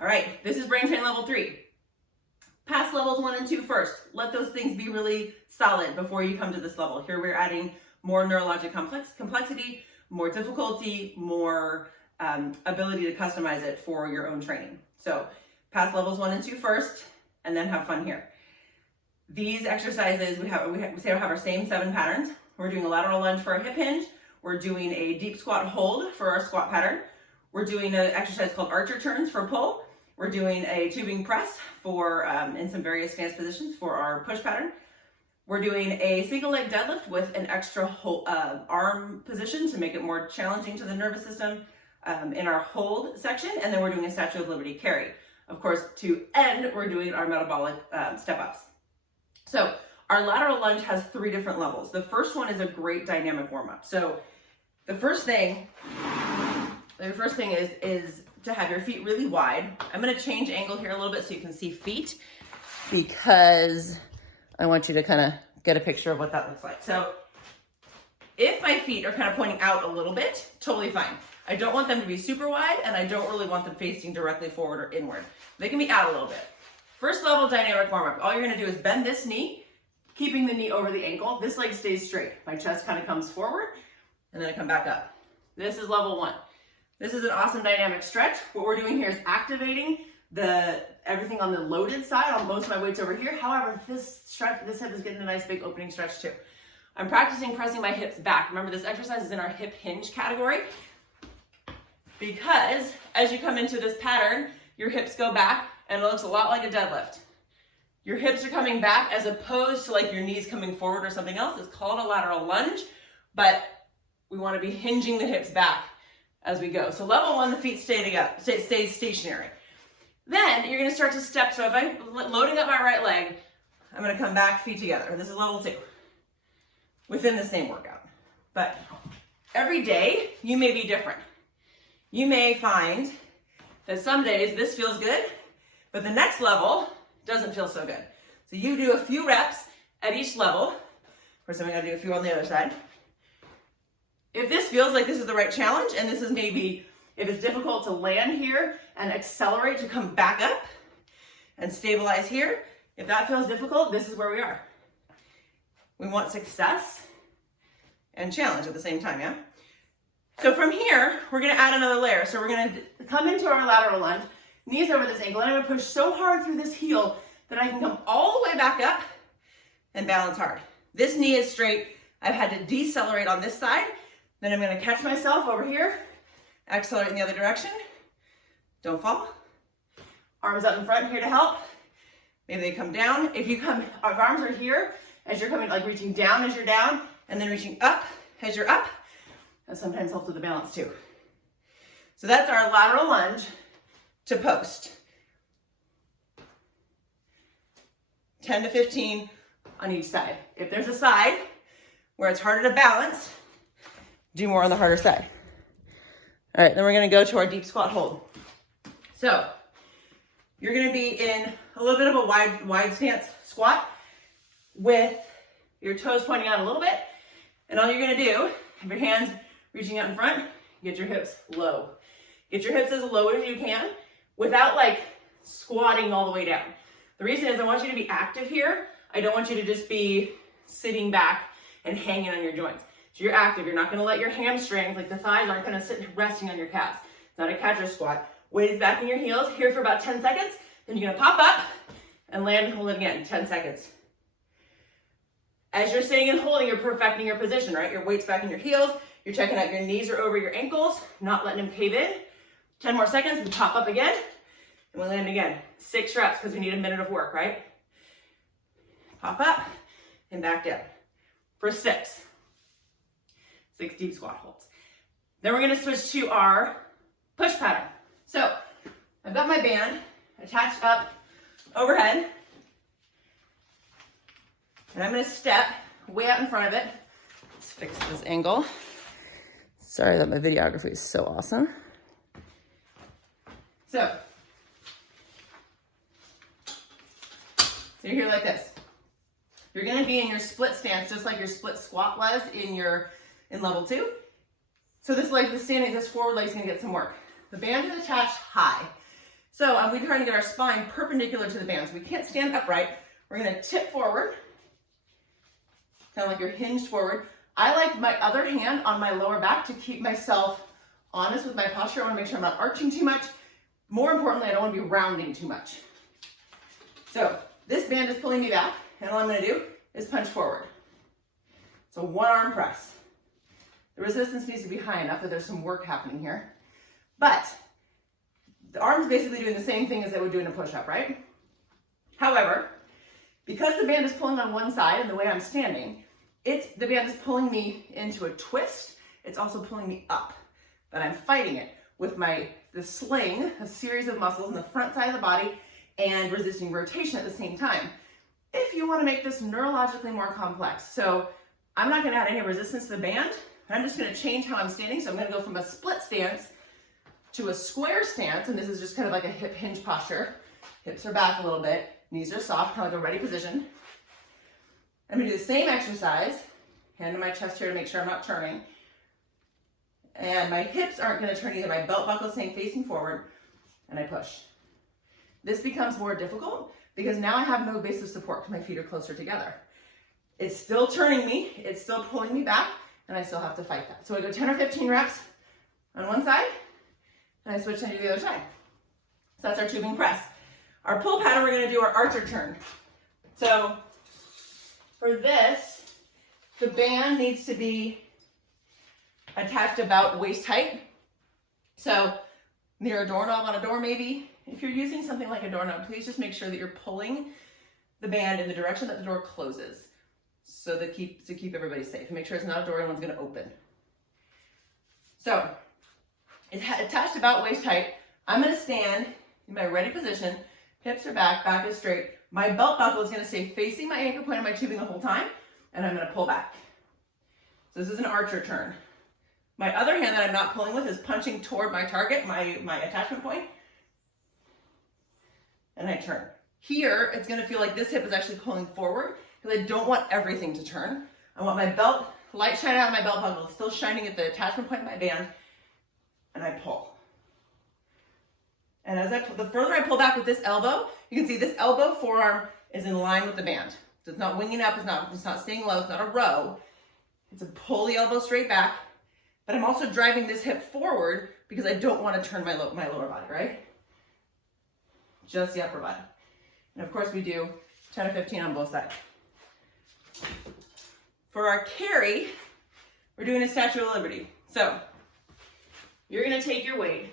All right, this is brain training level 3. Pass levels 1 and 2 first. Let those things be really solid before you come to this level. Here we're adding more neurologic complexity, more difficulty, more ability to customize it for your own training. So pass levels 1 and 2 first, and then have fun here. These exercises, we say we have our same 7 patterns. We're doing a lateral lunge for a hip hinge. We're doing a deep squat hold for our squat pattern. We're doing an exercise called archer turns for pull. We're doing a tubing press for in some various stance positions for our push pattern. We're doing a single leg deadlift with an extra arm position to make it more challenging to the nervous system in our hold section. And then we're doing a Statue of Liberty carry. Of course, to end, we're doing our metabolic step ups. So our lateral lunge has 3 different levels. The first one is a great dynamic warm up. So the first thing is to have your feet really wide. I'm going to change angle here a little bit so you can see feet, because I want you to kind of get a picture of what that looks like. So if my feet are kind of pointing out a little bit, totally fine. I don't want them to be super wide, and I don't really want them facing directly forward or inward. They can be out a little bit. First level dynamic warm up. All you're going to do is bend this knee, keeping the knee over the ankle. This leg stays straight. My chest kind of comes forward, and then I come back up. This is level 1. This is an awesome dynamic stretch. What we're doing here is activating everything on the loaded side. Most of my weight's over here. However, this hip is getting a nice big opening stretch too. I'm practicing pressing my hips back. Remember, this exercise is in our hip hinge category, because as you come into this pattern, your hips go back and it looks a lot like a deadlift. Your hips are coming back as opposed to like your knees coming forward or something else. It's called a lateral lunge, but we want to be hinging the hips back as we go. So level 1, the feet stay stationary. Then you're going to start to step. So if I'm loading up my right leg, I'm going to come back, feet together. This is level 2 within the same workout. But every day you may be different. You may find that some days this feels good, but the next level doesn't feel so good. So you do a few reps at each level. Of course, I'm going to do a few on the other side. If this feels like this is the right challenge, and this is maybe, if it's difficult to land here and accelerate to come back up and stabilize here, if that feels difficult, this is where we are. We want success and challenge at the same time, yeah? So from here, we're gonna add another layer. So we're gonna come into our lateral lunge, knees over this ankle, and I'm gonna push so hard through this heel that I can come all the way back up and balance hard. This knee is straight. I've had to decelerate on this side. Then I'm going to catch myself over here, accelerate in the other direction. Don't fall. Arms up in front here to help. Maybe they come down. If arms are here, as you're coming, like reaching down as you're down, and then reaching up as you're up, that sometimes helps with the balance too. So that's our lateral lunge to post. 10 to 15 on each side. If there's a side where it's harder to balance, do more on the harder side. All right, then we're gonna go to our deep squat hold. So you're gonna be in a little bit of a wide stance squat with your toes pointing out a little bit. And all you're gonna do, have your hands reaching out in front, get your hips low. Get your hips as low as you can without like squatting all the way down. The reason is I want you to be active here. I don't want you to just be sitting back and hanging on your joints. So you're active. You're not going to let your hamstrings, like the thighs, aren't going to sit resting on your calves. It's not a catcher squat. Weight is back in your heels here for about 10 seconds. Then you're going to pop up and land and hold it again, 10 seconds. As you're sitting and holding, you're perfecting your position, right? Your weight's back in your heels. You're checking out your knees are over your ankles, not letting them cave in. 10 more seconds and pop up again. And we'll land again. 6 reps because we need a minute of work, right? Pop up and back down for 6. 6 deep squat holds. Then we're going to switch to our push pattern. So I've got my band attached up overhead, and I'm going to step way out in front of it. Let's fix this angle. Sorry that my videography is so awesome. So you're here like this. You're going to be in your split stance, just like your split squat was in level 2. So this forward leg's going to get some work. The band is attached high. So we're trying to get our spine perpendicular to the band. So we can't stand upright. We're gonna tip forward, kind of like you're hinged forward. I like my other hand on my lower back to keep myself honest with my posture. I wanna make sure I'm not arching too much. More importantly, I don't wanna be rounding too much. So this band is pulling me back, and all I'm gonna do is punch forward. So one arm press. The resistance needs to be high enough that there's some work happening here. But the arm's basically doing the same thing as it would do in a push-up, right? However, because the band is pulling on one side and the way I'm standing, the band is pulling me into a twist. It's also pulling me up, but I'm fighting it with the sling, a series of muscles in the front side of the body, and resisting rotation at the same time. If you want to make this neurologically more complex, so I'm not going to add any resistance to the band. I'm just going to change how I'm standing. So I'm going to go from a split stance to a square stance, and this is just kind of like a hip hinge posture. Hips are back a little bit, knees are soft, kind of like a ready position. I'm going to do the same exercise, hand to my chest here to make sure I'm not turning. And my hips aren't going to turn either. My belt buckle is staying facing forward, and I push. This becomes more difficult because now I have no base of support because my feet are closer together. It's still turning me, it's still pulling me back, and I still have to fight that. So I go 10 or 15 reps on one side, and I switch and do the other side. So that's our tubing press. Our pull pattern, we're gonna do our archer turn. So for this, the band needs to be attached about waist height. So near a doorknob on a door maybe. If you're using something like a doorknob, please just make sure that you're pulling the band in the direction that the door closes. So to keep everybody safe. Make sure it's not a door anyone's gonna open. So it's attached about waist height. I'm gonna stand in my ready position, hips are back, back is straight. My belt buckle is gonna stay facing my anchor point of my tubing the whole time, and I'm gonna pull back. So this is an archer turn. My other hand that I'm not pulling with is punching toward my target, my attachment point, and I turn. Here, it's gonna feel like this hip is actually pulling forward, because I don't want everything to turn. I want my belt, light shining out of my belt buckle, still shining at the attachment point of my band, and I pull. And the further I pull back with this elbow, you can see this elbow forearm is in line with the band. So it's not winging up, it's not staying low, it's not a row. It's a pull the elbow straight back, but I'm also driving this hip forward because I don't want to turn my lower body, right? Just the upper body. And of course we do 10 or 15 on both sides. For our carry, we're doing a Statue of Liberty. So you're gonna take your weight,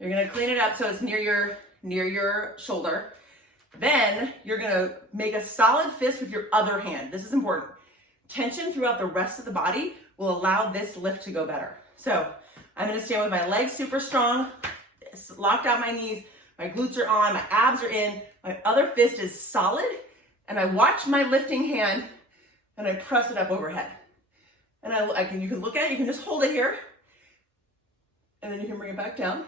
you're gonna clean it up so it's near your shoulder. Then you're gonna make a solid fist with your other hand. This is important. Tension throughout the rest of the body will allow this lift to go better. So I'm gonna stand with my legs super strong, locked out my knees, my glutes are on, my abs are in, my other fist is solid, and I watch my lifting hand and I press it up overhead. And you can look at it, you can just hold it here, and then you can bring it back down.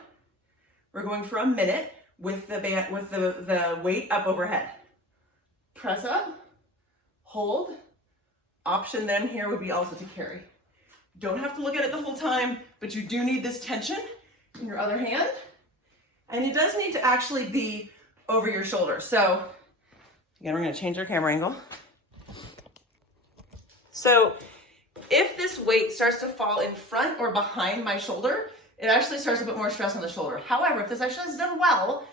We're going for a minute with the weight up overhead. Press up, hold. Option then here would be also to carry. Don't have to look at it the whole time, but you do need this tension in your other hand. And it does need to actually be over your shoulder. So again, we're gonna change our camera angle. So if this weight starts to fall in front or behind my shoulder, it actually starts to put more stress on the shoulder. However, if this exercise is done well,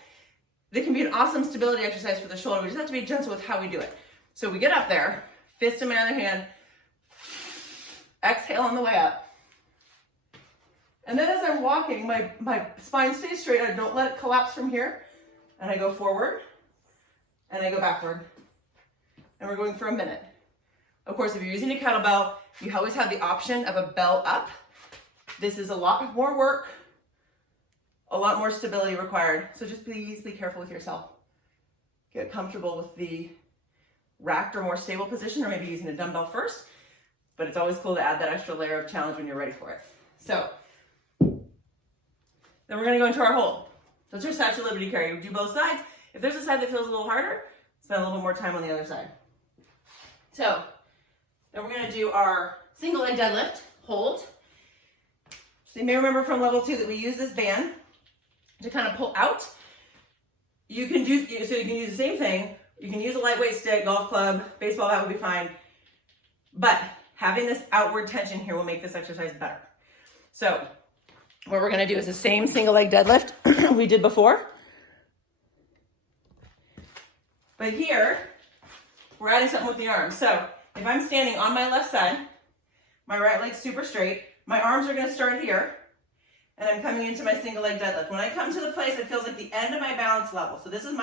it can be an awesome stability exercise for the shoulder. We just have to be gentle with how we do it. So we get up there, fist in my other hand, exhale on the way up. And then as I'm walking, my spine stays straight. I don't let it collapse from here. And I go forward, and I go backward. And we're going for a minute. Of course, if you're using a kettlebell, you always have the option of a bell up. This is a lot more work, a lot more stability required. So just please be careful with yourself. Get comfortable with the racked or more stable position, or maybe using a dumbbell first. But it's always cool to add that extra layer of challenge when you're ready for it. So then we're gonna go into our hold. So it's your Statue of Liberty carry. We do both sides. If there's a side that feels a little harder, spend a little bit more time on the other side. So then we're gonna do our single leg deadlift, hold. So you may remember from level 2 that we use this band to kind of pull out You can use the same thing. You can use a lightweight stick, golf club, baseball bat would be fine. But having this outward tension here will make this exercise better. So what we're gonna do is the same single leg deadlift we did before. But here, we're adding something with the arms. So if I'm standing on my left side, my right leg's super straight, my arms are gonna start here, and I'm coming into my single leg deadlift. When I come to the place, it feels like the end of my balance level. So this is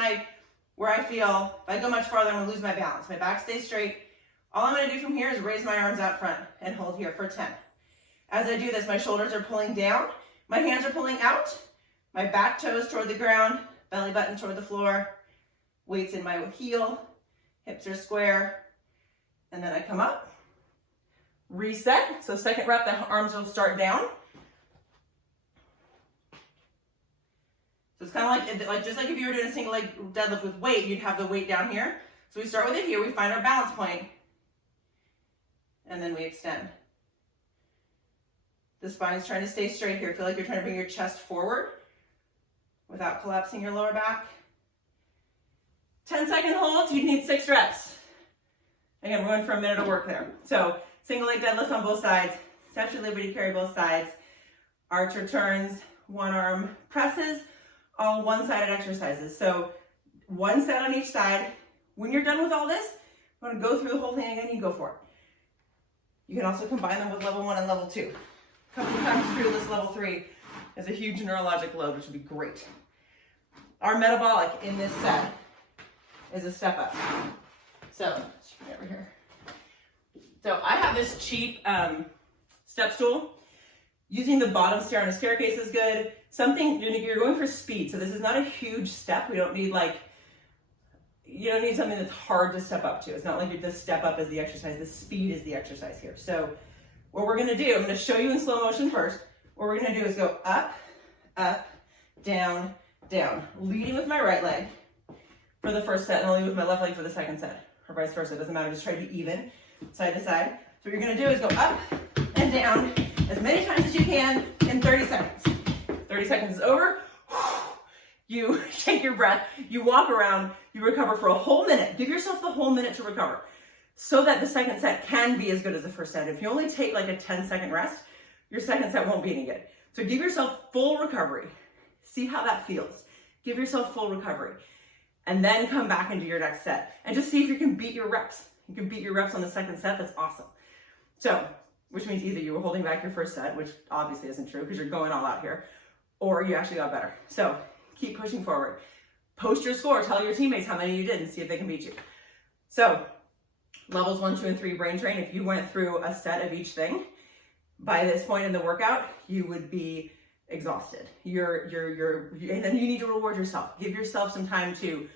where I feel, if I go much farther, I'm gonna lose my balance. My back stays straight. All I'm gonna do from here is raise my arms out front and hold here for 10. As I do this, my shoulders are pulling down, my hands are pulling out, my back toes toward the ground, belly button toward the floor, weights in my heel, hips are square, and then I come up, reset. So second rep, the arms will start down. So it's kind of like just like if you were doing a single leg deadlift with weight, you'd have the weight down here. So we start with it here, we find our balance point, and then we extend. The spine is trying to stay straight here. Feel like you're trying to bring your chest forward without collapsing your lower back. 10-second holds, you need 6 reps. Again, we're going for a minute of work there. So single leg deadlift on both sides, statue of liberty, carry both sides, archer turns, one arm presses, all one-sided exercises. So one set on each side. When you're done with all this, I'm going to go through the whole thing again, you go for it. You can also combine them with level 1 and level 2. Coming back through this level 3 is a huge neurologic load, which would be great. Our metabolic in this set is a step up. So, let's bring it over here. So I have this cheap step stool. Using the bottom stair on a staircase is good. Something, you're going for speed, so this is not a huge step. We don't need you don't need something that's hard to step up to. It's not like the step up is the exercise, the speed is the exercise here. So what we're gonna do, I'm gonna show you in slow motion first. What we're gonna do is go up, up, down, down. Leading with my right leg for the first set and only with my left leg for the second set, or vice versa, it doesn't matter, just try to be even, side to side. So what you're gonna do is go up and down as many times as you can in 30 seconds. 30 seconds is over, you take your breath, you walk around, you recover for a whole minute. Give yourself the whole minute to recover so that the second set can be as good as the first set. If you only take like a 10-second rest, your second set won't be any good. So give yourself full recovery. See how that feels. Give yourself full recovery. And then come back into your next set. And just see if you can beat your reps. You can beat your reps on the second set, that's awesome. So, which means either you were holding back your first set, which obviously isn't true because you're going all out here, or you actually got better. So, keep pushing forward. Post your score, tell your teammates how many you did and see if they can beat you. So, levels 1, 2, and 3 brain train, if you went through a set of each thing, by this point in the workout, you would be exhausted. And then you need to reward yourself. Give yourself some time to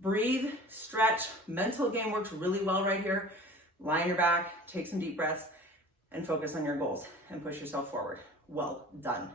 breathe, stretch. Mental game works really well right here. Lie on your back, take some deep breaths, and focus on your goals and push yourself forward. Well done.